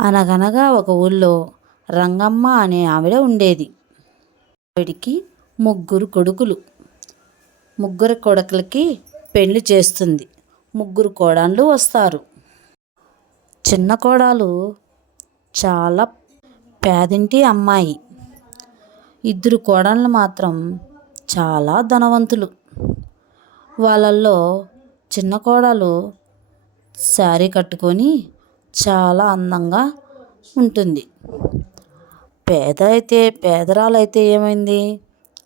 అనగనగా ఒక ఊళ్ళో రంగమ్మ అనే ఆవిడ ఉండేది. ఆవిడికి ముగ్గురు కొడుకులు. ముగ్గురు కొడుకులకి పెళ్ళి చేస్తుంది. ముగ్గురు కోడాళ్ళు వస్తారు. చిన్న కోడలు చాలా పేదింటి అమ్మాయి. ఇద్దరు కోడళ్ళు మాత్రం చాలా ధనవంతులు. వాళ్ళల్లో చిన్న కోడలు శారీ కట్టుకొని చాలా అందంగా ఉంటుంది. పేద అయితే పేదరాలైతే ఏమైంది?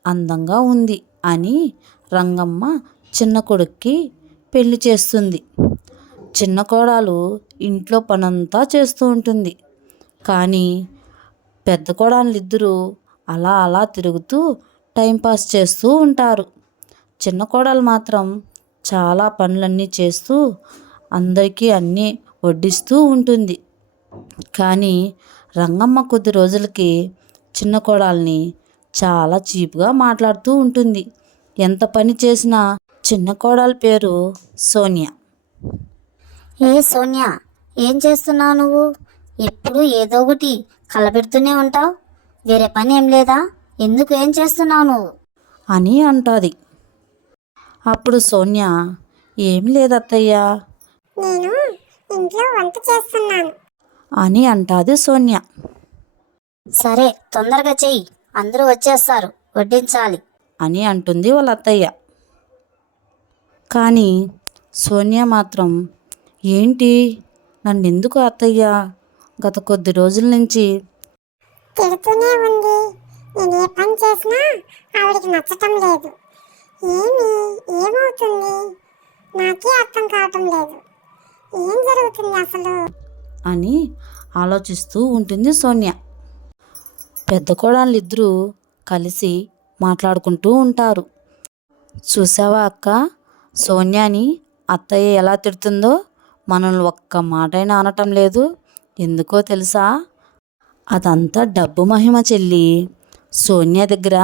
అందంగా ఉంది అని రంగమ్మ చిన్న కొడుక్కి పెళ్ళి చేస్తుంది. చిన్న కోడలు ఇంట్లో పనంతా చేస్తూ ఉంటుంది. కానీ పెద్ద కోడళ్ళు ఇద్దరు అలా అలా తిరుగుతూ టైంపాస్ చేస్తూ ఉంటారు. చిన్న కోడలు మాత్రం చాలా పనులన్నీ చేస్తూ అందరికీ అన్నీ వడ్డిస్తూ ఉంటుంది. కానీ రంగమ్మ కొద్ది రోజులకి చిన్న కోడల్ని చాలా చీప్గా మాట్లాడుతూ ఉంటుంది. ఎంత పని చేసినా చిన్న కోడల పేరు సోనియా. ఏ సోనియా ఏం చేస్తున్నావు నువ్వు? ఎప్పుడు ఏదో ఒకటి కలబెడుతూనే ఉంటావు. వేరే పని ఏం లేదా? ఎందుకు ఏం చేస్తున్నావు నువ్వు? అని అంటుంది. అప్పుడు సోనియా ఏం లేదత్తయ్యా? నేను ఇంట్లో వంట చేస్తున్నాను. అని అంటాది సోనియా. సరే తొందరగా చెయ్యి. అందరూ వచ్చేస్తారు. వడ్డించాలి. అని అంటుంది వాళ్ళ అత్తయ్య కానీ సోనియా మాత్రం ఏంటి? నన్ను ఎందుకు అత్తయ్య? గత కొద్ది రోజుల నుంచి తిడుతూనే ఉంది. నేను ఏ పని చేసినా ఆవిడకి నచ్చటం లేదు. ఏమి? ఏమవుతుంది? నాకే అర్థం కావటం లేదు. ఏం జరుగుతుంది అసలు? అని ఆలోచిస్తూ ఉంటుంది సోనియా. పెద్ద కోడళ్ళిద్దరూ కలిసి మాట్లాడుకుంటూ ఉంటారు. చూసావా అక్క? సోనియాని అత్తయ్య ఎలా తిడుతుందో మనల్ని ఒక్క మాటైనా అనటం లేదు. ఎందుకో తెలుసా? అదంతా డబ్బు మహిమ చెల్లి. సోనియా దగ్గర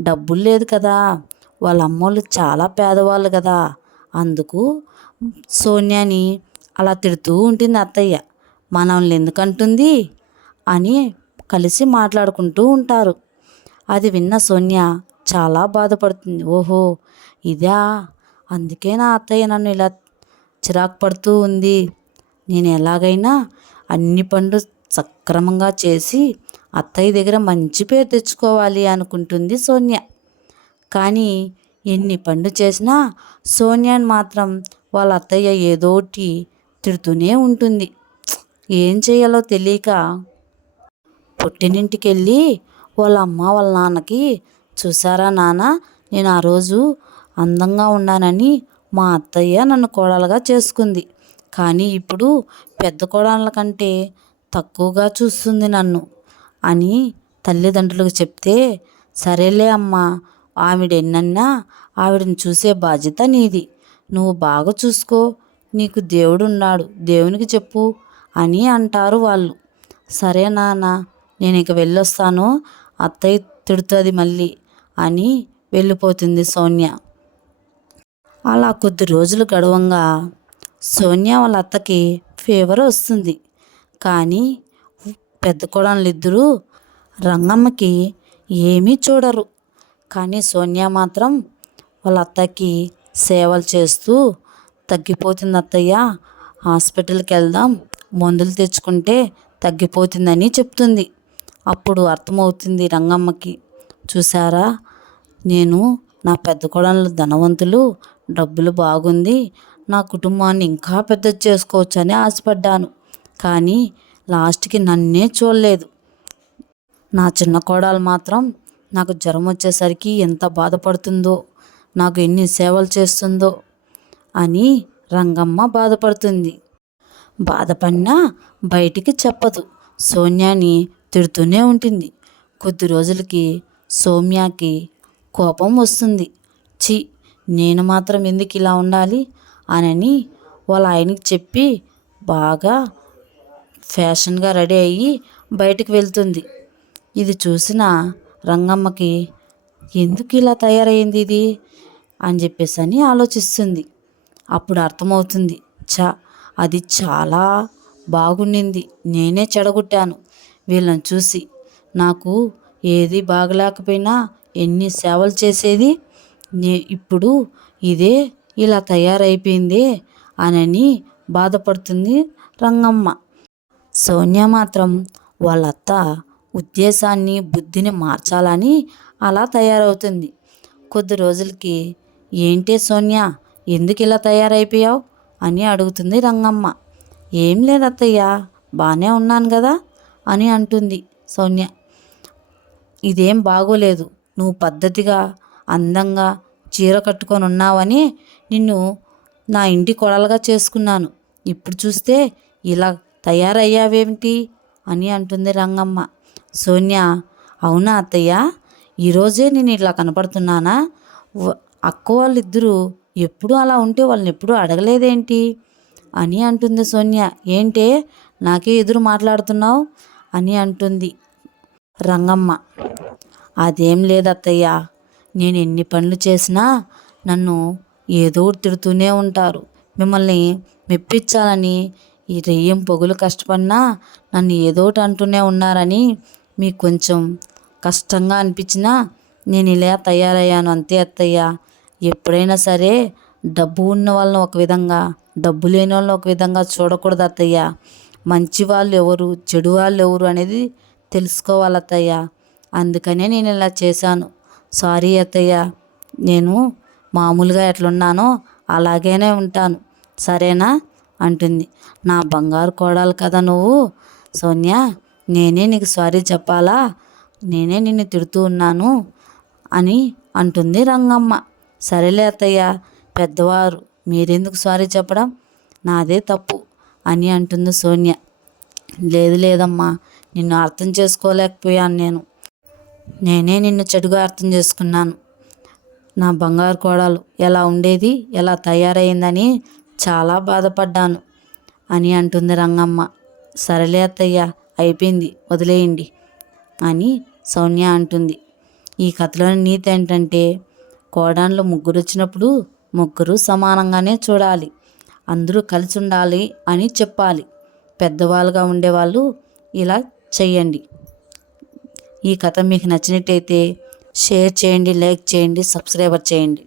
డబ్బులు లేదు కదా. వాళ్ళ అమ్మోళ్ళు చాలా పేదవాళ్ళు కదా. అందుకు సోనియాని అలా తిడుతూ ఉంటుంది అత్తయ్య. మనల్ని ఎందుకంటుంది? అని కలిసి మాట్లాడుకుంటూ ఉంటారు. అది విన్న సోన్య చాలా బాధపడుతుంది. ఓహో ఇదా? అందుకే నా అత్తయ్య నన్ను ఇలా చిరాకు పడుతూ ఉంది. నేను ఎలాగైనా అన్ని పనులు సక్రమంగా చేసి అత్తయ్య దగ్గర మంచి పేరు తెచ్చుకోవాలి అనుకుంటుంది సోన్య. కానీ ఎన్ని పనులు చేసినా సోన్యాని మాత్రం వాళ్ళ అత్తయ్య ఏదోటి తిడుతూనే ఉంటుంది. ఏం చేయాలో తెలియక పుట్టినింటికి వెళ్ళి వాళ్ళ అమ్మ వాళ్ళ నాన్నకి చూసారా నాన్న నేను ఆ రోజు అందంగా ఉన్నానని మా అత్తయ్య నన్ను కోడలుగా చేసుకుంది. కానీ ఇప్పుడు పెద్ద కోడళ్ళ కంటే తక్కువగా చూస్తుంది నన్ను అని తల్లిదండ్రులకు చెప్తే సరేలే అమ్మా ఆవిడ ఎన్నన్నా ఆవిడని చూసే బాధ్యత నీది. నువ్వు బాగా చూసుకో. నీకు దేవుడు ఉన్నాడు దేవునికి చెప్పు అని అంటారు వాళ్ళు. సరే నాన్న నేను ఇక వెళ్ళొస్తాను అత్తయ్య తిడుతుంది మళ్ళీ అని వెళ్ళిపోతుంది సోన్య అలా కొద్ది రోజులు గడవంగా సోనియా వాళ్ళ అత్తకి ఫీవర్ వస్తుంది. కానీ పెద్ద కోడళ్ళు ఇద్దరూ రంగమ్మకి ఏమీ చూడరు. కానీ సోనియా మాత్రం వాళ్ళ అత్తకి సేవలు చేస్తూ తగ్గిపోతుంది అత్తయ్య హాస్పిటల్కి వెళ్దాం మందులు తెచ్చుకుంటే తగ్గిపోతుందని చెప్తుంది. అప్పుడు అర్థమవుతుంది రంగమ్మకి. చూసారా నేను నా పెద్ద కోడళ్ళు ధనవంతులు డబ్బులు బాగుంది నా కుటుంబాన్ని ఇంకా పెద్ద చేసుకోవచ్చని ఆశపడ్డాను. కానీ లాస్ట్కి నన్నే చూడలేదు. నా చిన్న కోడలు మాత్రం నాకు జ్వరం వచ్చేసరికి ఎంత బాధపడుతుందో నాకు ఎన్ని సేవలు చేస్తుందో అని రంగమ్మ బాధపడుతుంది. బాధపడినా బయటికి చెప్పదు. సోన్యాని తిడుతూనే ఉంటుంది. కొద్ది రోజులకి సౌమ్యకి కోపం వస్తుంది. చి నేను మాత్రం ఎందుకు ఇలా ఉండాలి? అనని వాళ్ళ ఆయనకి చెప్పి బాగా ఫ్యాషన్గా రెడీ అయ్యి బయటికి వెళ్తుంది. ఇది చూసిన రంగమ్మకి ఎందుకు ఇలా తయారైంది ఇది? అని చెప్పేసి అని ఆలోచిస్తుంది. అప్పుడు అర్థమవుతుంది. చ అది చాలా బాగుండింది. నేనే చెడగొట్టాను. వీళ్ళని చూసి నాకు ఏది బాగలేకపోయినా ఎన్ని సేవలు చేసేది? నే ఇప్పుడు ఇదే ఇలా తయారైపోయిందే అనని బాధపడుతుంది రంగమ్మ. సోనియా మాత్రం వాళ్ళ అత్త ఉద్దేశాన్ని బుద్ధిని మార్చాలని అలా తయారవుతుంది. కొద్ది రోజులకి ఏంటే సోనియా ఎందుకు ఇలా తయారైపోయావు? అని అడుగుతుంది రంగమ్మ. ఏం లేదు అత్తయ్య బాగానే ఉన్నాను కదా అని అంటుంది సౌన్య ఇదేం బాగోలేదు నువ్వు పద్ధతిగా అందంగా చీర కట్టుకొని ఉన్నావని నిన్ను నా ఇంటి కొడలుగా చేసుకున్నాను. ఇప్పుడు చూస్తే ఇలా తయారయ్యావేమిటి? అని అంటుంది రంగమ్మ. సోన్య అవునా అత్తయ్య? ఈరోజే నేను ఇట్లా కనపడుతున్నానా? అక్క వాళ్ళిద్దరూ ఎప్పుడు అలా ఉంటే వాళ్ళని ఎప్పుడూ అడగలేదేంటి? అని అంటుంది సోన్య. ఏంటే? నాకే ఎదురు మాట్లాడుతున్నావు? అని అంటుంది రంగమ్మ. అదేం లేదత్తయ్య. నేను ఎన్ని పనులు చేసినా నన్ను ఏదో తిడుతూనే ఉంటారు. మిమ్మల్ని మెప్పించాలని ఈ రెయ్యం పొగులు కష్టపడినా నన్ను ఏదో ఒకటి అంటూనే ఉన్నారని మీకు కొంచెం కష్టంగా అనిపించినా నేను ఇలా తయారయ్యాను అంతే అత్తయ్య. ఎప్పుడైనా సరే డబ్బు ఉన్న వాళ్ళని ఒక విధంగా డబ్బు లేని వాళ్ళని ఒక విధంగా చూడకూడదు అత్తయ్య. మంచి వాళ్ళు ఎవరు చెడు వాళ్ళు ఎవరు అనేది తెలుసుకోవాలి అత్తయ్య. అందుకనే నేను ఇలా చేశాను. సారీ అత్తయ్య. నేను మామూలుగా ఎట్లున్నానో అలాగేనే ఉంటాను. సరేనా? అంటుంది. నా బంగారు కోడలు కదా నువ్వు. సోనియా నేనే నీకు సారీ చెప్పాలా? నేనే నిన్ను తిడుతూ ఉన్నాను అని అంటుంది రంగమ్మ. సరేలే అత్తయ్య పెద్దవారు మీరెందుకు సారీ చెప్పడం? నాదే తప్పు అని అంటుంది సోనియా. లేదు లేదమ్మా నిన్ను అర్థం చేసుకోలేకపోయాను నేను. నేనే నిన్ను చెడుగా అర్థం చేసుకున్నాను. నా బంగారు కోడలు ఎలా ఉండేది ఎలా తయారైందని చాలా బాధపడ్డాను అని అంటుంది రంగమ్మ. సరేలే అత్తయ్య అయిపోయింది వదిలేయండి అని సౌన్య అంటుంది. ఈ కథలోని నీతి ఏంటంటే కోడాన్లో ముగ్గురు వచ్చినప్పుడు ముగ్గురు సమానంగానే చూడాలి. అందరూ కలిసి ఉండాలి అని చెప్పాలి. పెద్దవాళ్ళుగా ఉండేవాళ్ళు ఇలా చేయండి ఈ కథ మీకు నచ్చినట్టయితే షేర్ చేయండి లైక్ చేయండి సబ్స్క్రైబర్ చేయండి.